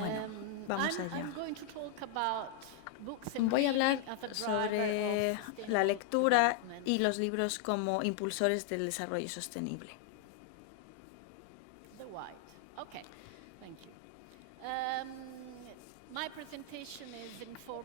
Bueno, vamos allá. Voy a hablar sobre la lectura y los libros como impulsores del desarrollo sostenible.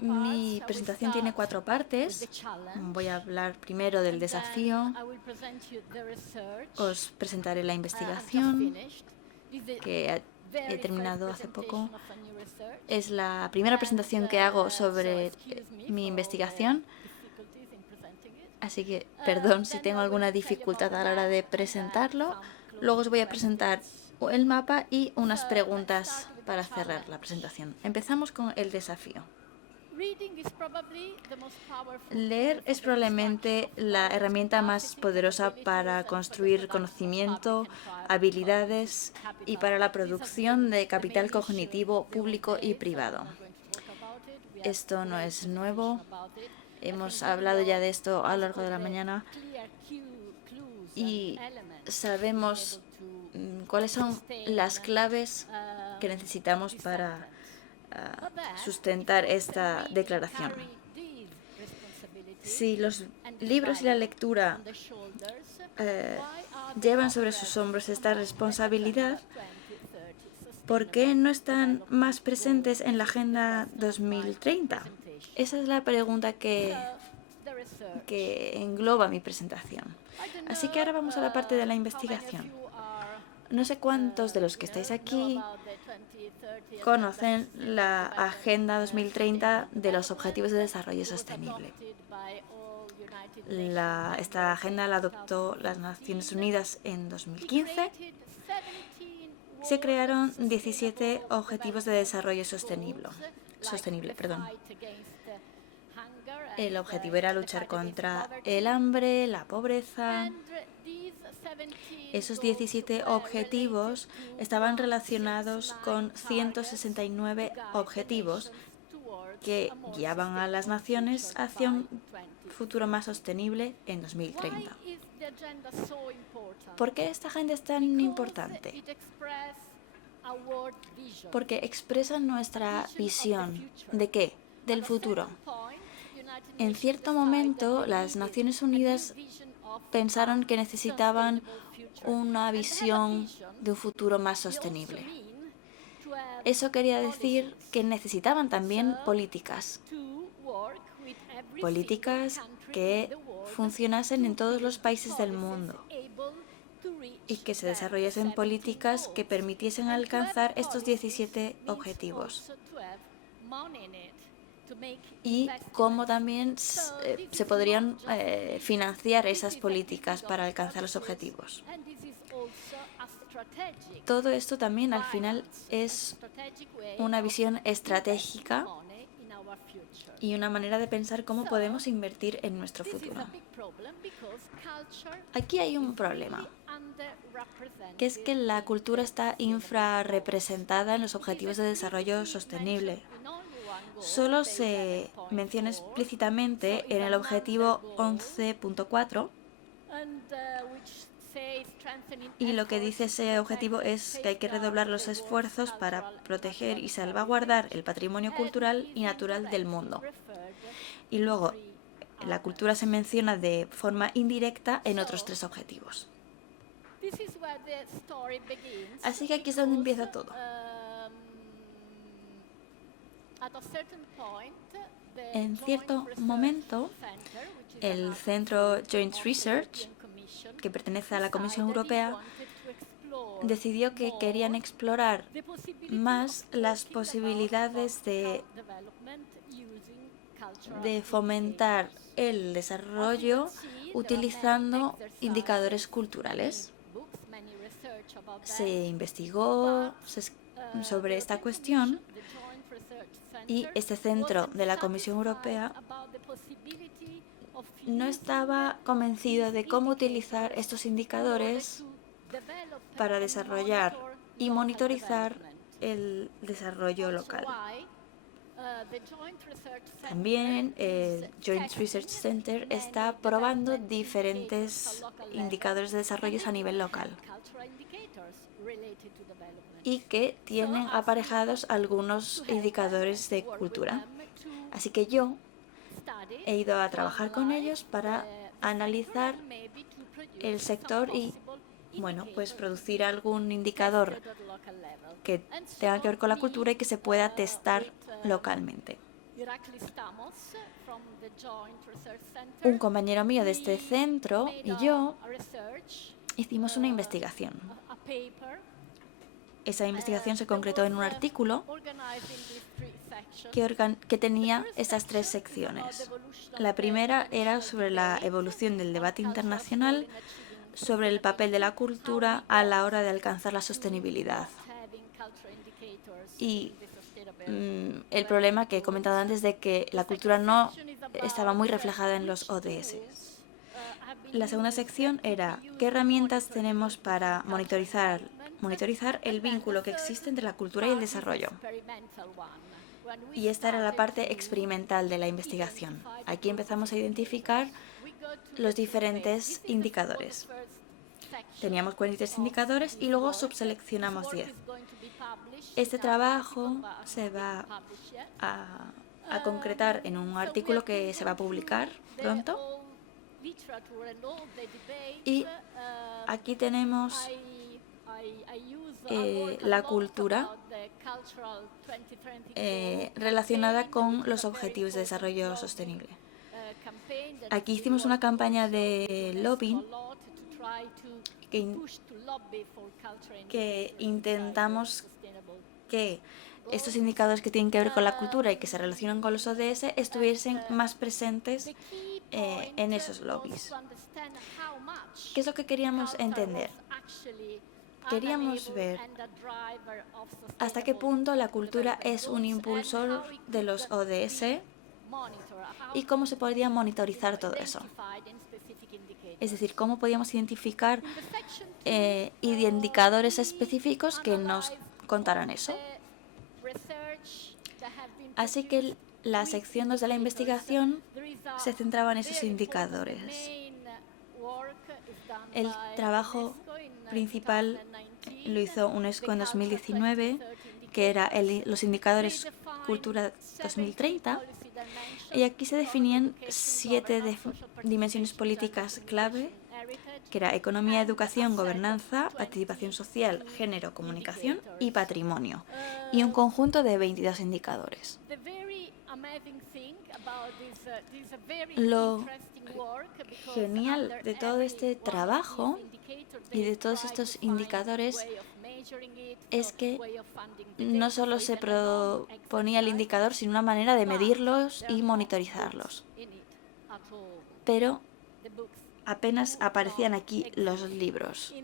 Mi presentación tiene 4 partes. Voy a hablar primero del desafío. Os presentaré la investigación, que he terminado hace poco. Es la primera presentación que hago sobre mi investigación, así que perdón si tengo alguna dificultad a la hora de presentarlo. Luego os voy a presentar el mapa y unas preguntas para cerrar la presentación. Empezamos con el desafío. Leer es probablemente la herramienta más poderosa para construir conocimiento, habilidades y para la producción de capital cognitivo público y privado. Esto no es nuevo. Hemos hablado ya de esto a lo largo de la mañana y sabemos cuáles son las claves que necesitamos para sustentar esta declaración. Si los libros y la lectura llevan sobre sus hombros esta responsabilidad, ¿por qué no están más presentes en la Agenda 2030? Esa es la pregunta que engloba mi presentación. Así que ahora vamos a la parte de la investigación. No sé cuántos de los que estáis aquí conocen la Agenda 2030 de los Objetivos de Desarrollo Sostenible. Esta agenda la adoptó las Naciones Unidas en 2015. Se crearon 17 Objetivos de Desarrollo Sostenible. El objetivo era luchar contra el hambre, la pobreza. Esos 17 objetivos estaban relacionados con 169 objetivos que guiaban a las naciones hacia un futuro más sostenible en 2030. ¿Por qué esta agenda es tan importante? Porque expresa nuestra visión. ¿De qué? Del futuro. En cierto momento, las Naciones Unidas pensaron que necesitaban una visión de un futuro más sostenible. Eso quería decir que necesitaban también políticas que funcionasen en todos los países del mundo y que se desarrollasen políticas que permitiesen alcanzar estos 17 objetivos. Y cómo también se podrían financiar esas políticas para alcanzar los objetivos. Todo esto también al final es una visión estratégica y una manera de pensar cómo podemos invertir en nuestro futuro. Aquí hay un problema, que es que la cultura está infrarrepresentada en los Objetivos de Desarrollo Sostenible. Solo se menciona explícitamente en el objetivo 11.4 y lo que dice ese objetivo es que hay que redoblar los esfuerzos para proteger y salvaguardar el patrimonio cultural y natural del mundo. Y luego la cultura se menciona de forma indirecta en otros 3 objetivos. Así que aquí es donde empieza todo. En cierto momento, el Centro Joint Research, que pertenece a la Comisión Europea, decidió que querían explorar más las posibilidades de fomentar el desarrollo utilizando indicadores culturales. Se investigó sobre esta cuestión y este centro de la Comisión Europea no estaba convencido de cómo utilizar estos indicadores para desarrollar y monitorizar el desarrollo local. También el Joint Research Center está probando diferentes indicadores de desarrollo a nivel local y que tienen aparejados algunos indicadores de cultura. Así que yo he ido a trabajar con ellos para analizar el sector y, bueno, pues producir algún indicador que tenga que ver con la cultura y que se pueda testar localmente. Un compañero mío de este centro y yo hicimos una investigación. Esa investigación se concretó en un artículo que tenía estas 3 secciones. La primera era sobre la evolución del debate internacional sobre el papel de la cultura a la hora de alcanzar la sostenibilidad. Y el problema que he comentado antes de que la cultura no estaba muy reflejada en los ODS. La segunda sección era ¿qué herramientas tenemos para monitorizar el vínculo que existe entre la cultura y el desarrollo? Y esta era la parte experimental de la investigación. Aquí empezamos a identificar los diferentes indicadores. Teníamos 43 indicadores y luego subseleccionamos 10. Este trabajo se va a concretar en un artículo que se va a publicar pronto. Y aquí tenemos la cultura relacionada con los objetivos de desarrollo sostenible. Aquí hicimos una campaña de lobbying que intentamos que estos indicadores que tienen que ver con la cultura y que se relacionan con los ODS estuviesen más presentes en esos lobbies. ¿Qué es lo que queríamos entender? Queríamos ver hasta qué punto la cultura es un impulsor de los ODS y cómo se podría monitorizar todo eso. Es decir, cómo podíamos identificar indicadores específicos que nos contaran eso. Así que la sección 2 de la investigación se centraba en esos indicadores. El trabajo principal lo hizo UNESCO en 2019, que era los indicadores Cultura 2030, y aquí se definían 7 dimensiones políticas clave, que era economía, educación, gobernanza, participación social, género, comunicación y patrimonio, y un conjunto de 22 indicadores. Lo genial de todo este trabajo y de todos estos indicadores es que no solo se proponía el indicador, sino una manera de medirlos y monitorizarlos. Pero apenas aparecían aquí los libros.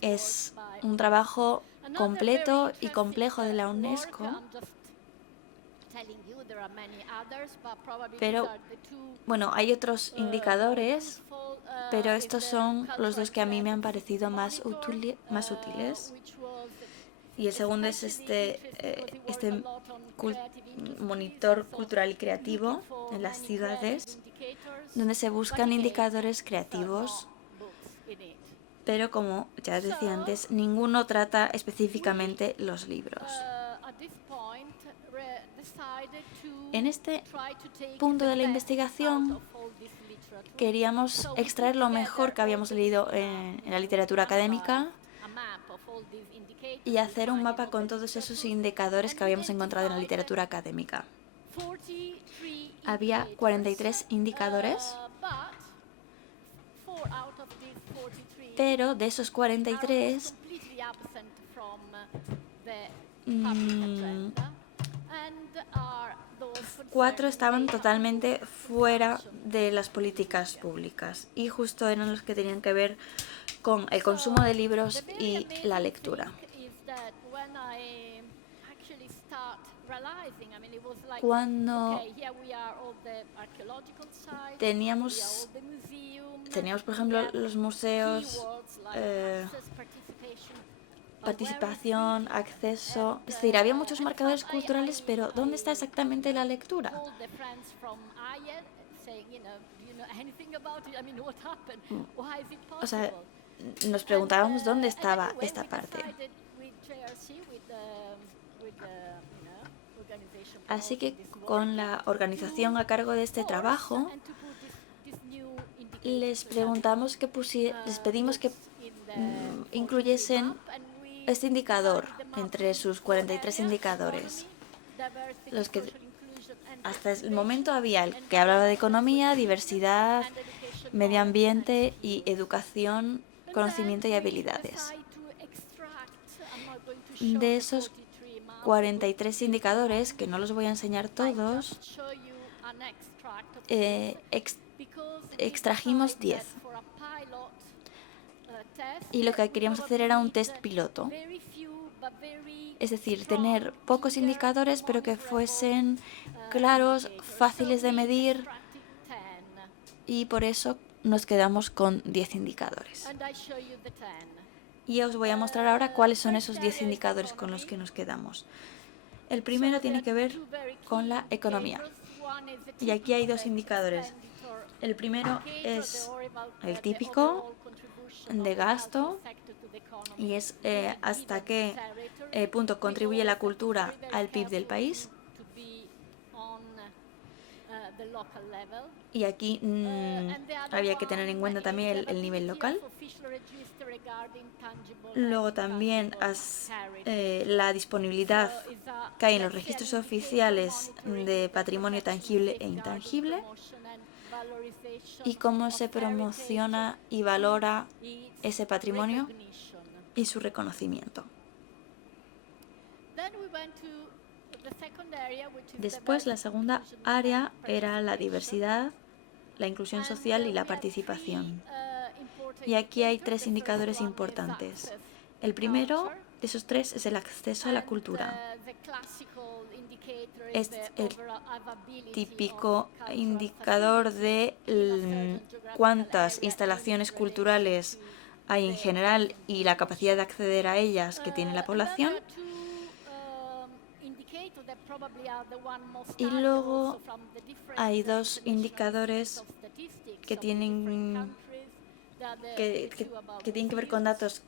Es un trabajo completo y complejo de la UNESCO, pero bueno, hay otros indicadores, pero estos son los 2 que a mí me han parecido más útiles. Y el segundo es este monitor cultural y creativo en las ciudades, donde se buscan indicadores creativos, pero como ya decía antes, ninguno trata específicamente los libros. En este punto de la investigación queríamos extraer lo mejor que habíamos leído en la literatura académica y hacer un mapa con todos esos indicadores que habíamos encontrado en la literatura académica. Había 43 indicadores, pero de esos 43, 4 estaban totalmente fuera de las políticas públicas y justo eran los que tenían que ver con el consumo de libros y la lectura. Cuando teníamos por ejemplo, los museos, participación, acceso. Es decir, había muchos marcadores culturales, pero ¿dónde está exactamente la lectura? O sea, nos preguntábamos dónde estaba esta parte. Así que con la organización a cargo de este trabajo, les pedimos que incluyesen este indicador entre sus 43 indicadores. Los que hasta el momento había el que hablaba de economía, diversidad, medio ambiente y educación, conocimiento y habilidades. De esos 43 indicadores, que no los voy a enseñar todos, extrajimos 10. Y lo que queríamos hacer era un test piloto. Es decir, tener pocos indicadores, pero que fuesen claros, fáciles de medir, y por eso nos quedamos con 10 indicadores. Y os voy a mostrar ahora cuáles son esos 10 indicadores con los que nos quedamos. El primero tiene que ver con la economía. Y aquí hay 2 indicadores. El primero es el típico de gasto, y es hasta qué punto contribuye la cultura al PIB del país. Y aquí había que tener en cuenta también el nivel local. Luego también la disponibilidad que hay en los registros oficiales de patrimonio tangible e intangible, y cómo se promociona y valora ese patrimonio y su reconocimiento. Después, la segunda área era la diversidad, la inclusión social y la participación. Y aquí hay 3 indicadores importantes. El primero de esos 3 es el acceso a la cultura. Es el típico indicador de cuántas instalaciones culturales hay en general y la capacidad de acceder a ellas que tiene la población. Y luego hay 2 indicadores que tienen que ver con datos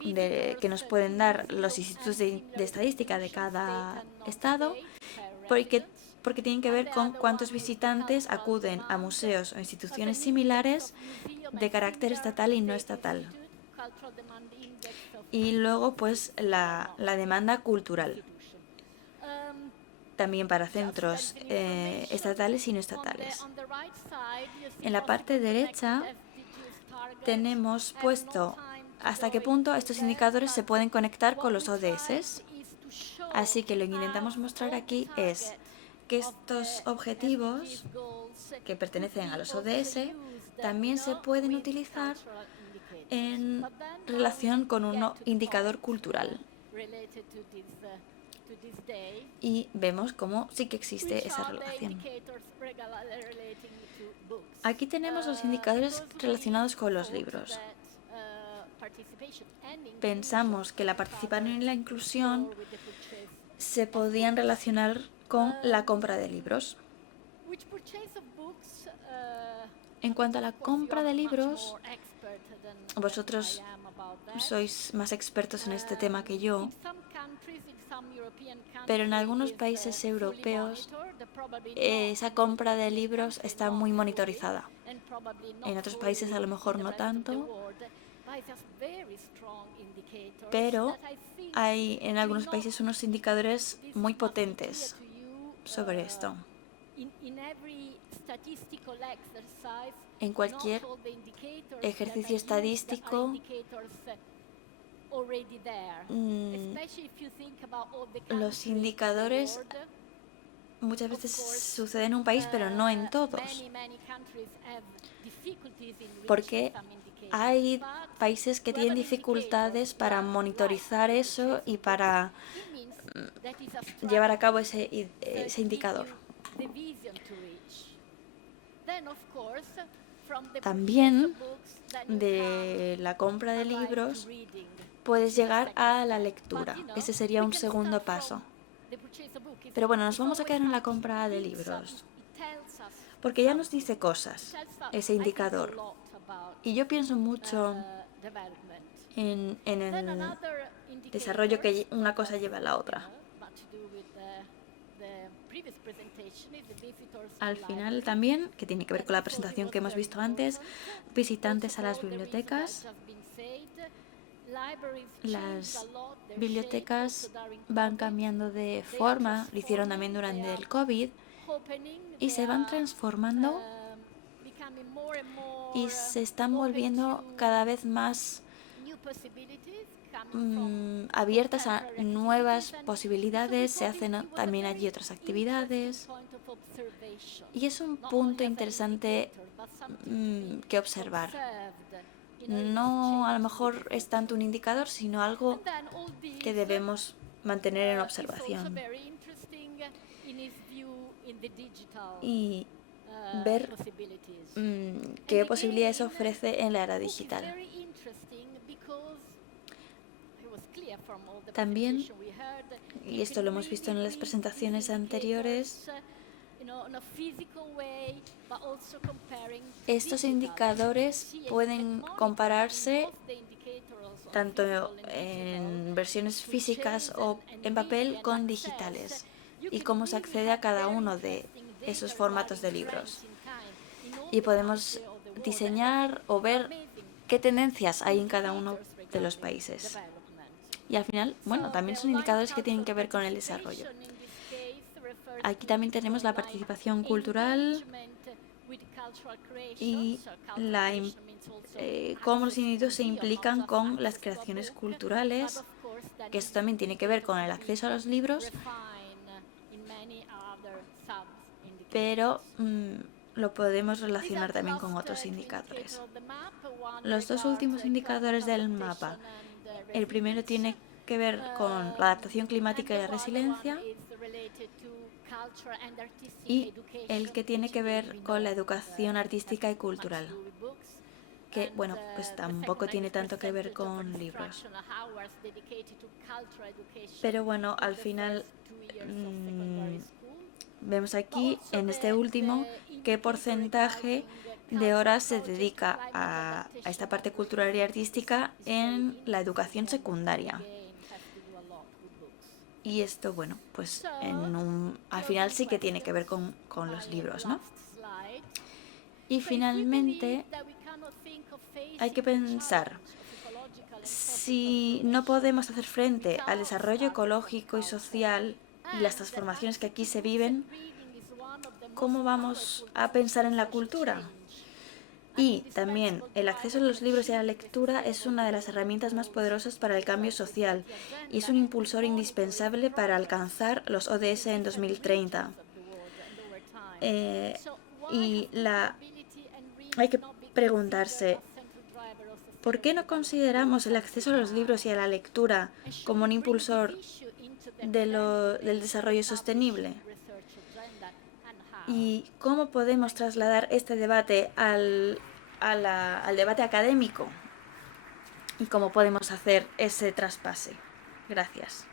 que nos pueden dar los institutos de estadística de cada estado, porque tienen que ver con cuántos visitantes acuden a museos o instituciones similares de carácter estatal y no estatal. Y luego, pues, la demanda cultural, también para centros estatales y no estatales. En la parte derecha tenemos puesto hasta qué punto estos indicadores se pueden conectar con los ODS. Así que lo que intentamos mostrar aquí es que estos objetivos que pertenecen a los ODS también se pueden utilizar en relación con un indicador cultural. Y vemos cómo sí que existe esa relación. Aquí tenemos los indicadores relacionados con los libros. Pensamos que la participación y la inclusión se podían relacionar con la compra de libros. En cuanto a la compra de libros, vosotros sois más expertos en este tema que yo, pero en algunos países europeos esa compra de libros está muy monitorizada. En otros países a lo mejor no tanto, pero hay en algunos países unos indicadores muy potentes sobre esto. En cualquier ejercicio estadístico, los indicadores muchas veces suceden en un país, pero no en todos, porque hay países que tienen dificultades para monitorizar eso y para llevar a cabo ese indicador. También de la compra de libros puedes llegar a la lectura. Ese sería un segundo paso. Pero bueno, nos vamos a quedar en la compra de libros, porque ya nos dice cosas, ese indicador. Y yo pienso mucho en el desarrollo que una cosa lleva a la otra. Al final también, que tiene que ver con la presentación que hemos visto antes, visitantes a las bibliotecas. Las bibliotecas van cambiando de forma, lo hicieron también durante el COVID, y se van transformando y se están volviendo cada vez más abiertas a nuevas posibilidades, se hacen también allí otras actividades y es un punto interesante que observar. No a lo mejor es tanto un indicador, sino algo que debemos mantener en observación y ver qué posibilidades ofrece en la era digital. También, y esto lo hemos visto en las presentaciones anteriores, estos indicadores pueden compararse tanto en versiones físicas o en papel con digitales y cómo se accede a cada uno de esos formatos de libros. Y podemos diseñar o ver qué tendencias hay en cada uno de los países. Y al final, bueno, también son indicadores que tienen que ver con el desarrollo. Aquí también tenemos la participación cultural y cómo los individuos se implican con las creaciones culturales, que esto también tiene que ver con el acceso a los libros, pero lo podemos relacionar también con otros indicadores. Los dos últimos indicadores del mapa, el primero tiene que ver con la adaptación climática y la resiliencia, y el que tiene que ver con la educación artística y cultural, que bueno, pues tampoco tiene tanto que ver con libros. Pero bueno, al final vemos aquí en este último qué porcentaje de horas se dedica a esta parte cultural y artística en la educación secundaria. Y esto, bueno, pues al final sí que tiene que ver con los libros, ¿no? Y finalmente hay que pensar, si no podemos hacer frente al desarrollo ecológico y social y las transformaciones que aquí se viven, ¿cómo vamos a pensar en la cultura? Y también el acceso a los libros y a la lectura es una de las herramientas más poderosas para el cambio social y es un impulsor indispensable para alcanzar los ODS en 2030. Hay que preguntarse, ¿por qué no consideramos el acceso a los libros y a la lectura como un impulsor del desarrollo sostenible? ¿Y cómo podemos trasladar este debate al debate académico? ¿Y cómo podemos hacer ese traspase? Gracias.